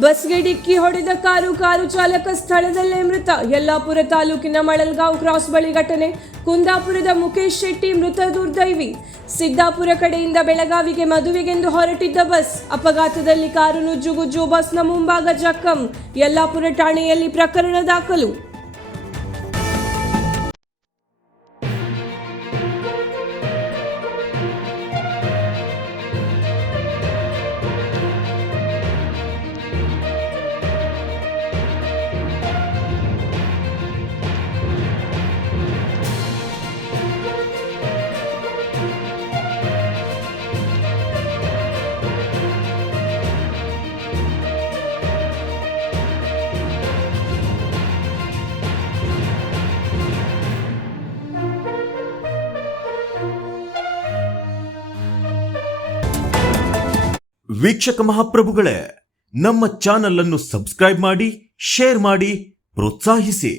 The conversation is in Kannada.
ಬಸ್ಗೆ ಡಿಕ್ಕಿ ಹೊಡೆದ ಕಾರು ಚಾಲಕ ಸ್ಥಳದಲ್ಲೇ ಮೃತ. ಯಲ್ಲಾಪುರ ತಾಲೂಕಿನ ಮಳಲ್ಗಾಂವ್ ಕ್ರಾಸ್ ಬಳಿ ಘಟನೆ. ಕುಂದಾಪುರದ ಮುಖೇಶ್ ಶೆಟ್ಟಿ ಮೃತ ದುರ್ದೈವಿ. ಸಿದ್ದಾಪುರ ಕಡೆಯಿಂದ ಬೆಳಗಾವಿಗೆ ಮದುವೆಗೆಂದು ಹೊರಟಿದ್ದ ಬಸ್ ಅಪಘಾತದಲ್ಲಿ ಕಾರು ನುಜ್ಜುಗುಜ್ಜು, ಬಸ್ನ ಮುಂಭಾಗ ಜಖಂ. ಯಲ್ಲಾಪುರ ಠಾಣೆಯಲ್ಲಿ ಪ್ರಕರಣ ದಾಖಲು. ವೀಕ್ಷಕ ಮಹಾಪ್ರಭುಗಳೇ, ನಮ್ಮ ಚಾನಲ್ ಅನ್ನು ಸಬ್ಸ್ಕ್ರೈಬ್ ಮಾಡಿ, ಶೇರ್ ಮಾಡಿ, ಪ್ರೋತ್ಸಾಹಿಸಿ.